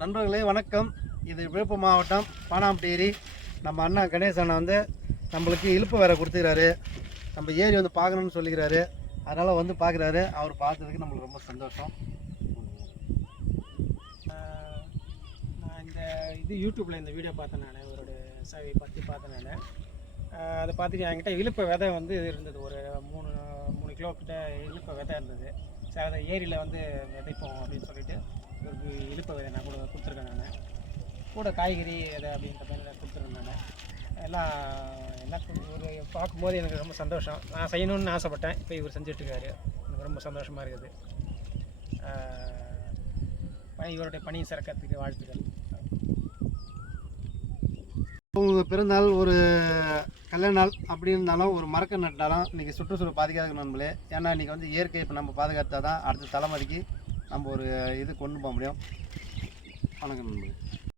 நண்பர்களே வணக்கம். இது விழுப்புரம் மாவட்டம் பானாம்பேரி. நம்ம அண்ணா கணேசன் அண்ணா வந்து நம்மளுக்கு இழுப்பு வேற கொடுத்துக்கிறாரு. நம்ம ஏரி வந்து பார்க்கணும்னு சொல்லிக்கிறாரு. அதனால் வந்து பார்க்குறாரு. அவர் பார்த்ததுக்கு நம்மளுக்கு ரொம்ப சந்தோஷம். நான் இந்த யூடியூப்பில் இந்த வீடியோ பார்த்தேன். நான் இவரோட சேவையை பற்றி பார்த்தேன். நான் அதை பார்த்துட்டு என்கிட்ட இழுப்ப விதை வந்து இருந்தது. ஒரு 3 கிலோ கிட்ட இழுப்ப விதை இருந்தது. சரி, அதை ஏரியில் வந்து விதைப்போம் அப்படின்னு சொல்லிட்டு ஒரு இழுப்ப விதை நான் கூட கொடுத்துருக்கேன். நான் கூட காய்கறி விதை அப்படின்ற மாதிரி கொடுத்துருக்கேன். நான் எல்லாம் ஒரு பார்க்கும்போது எனக்கு ரொம்ப சந்தோஷம். நான் செய்யணும்னு ஆசைப்பட்டேன். இப்போ இவர் செஞ்சுட்ருக்காரு. எனக்கு ரொம்ப சந்தோஷமாக இருக்குது. இவருடைய பணி சிறக்கிறதுக்கு வாழ்த்துக்கள். உங்கள் பிறந்தநாள், ஒரு கல்யாண நாள் அப்படி இருந்தாலும் ஒரு மரக்க நட்டாலும் இன்றைக்கி சுற்றுச்சூழல் பாதுகாக்க நண்பர்களே. ஏன்னா இன்றைக்கி வந்து இயற்கை இப்போ நம்ம பாதுகாத்தா தான் அடுத்த தலைமுறைக்கு நம்ம ஒரு இது கொண்டு போக முடியும். வணக்கம் நண்பர்களே.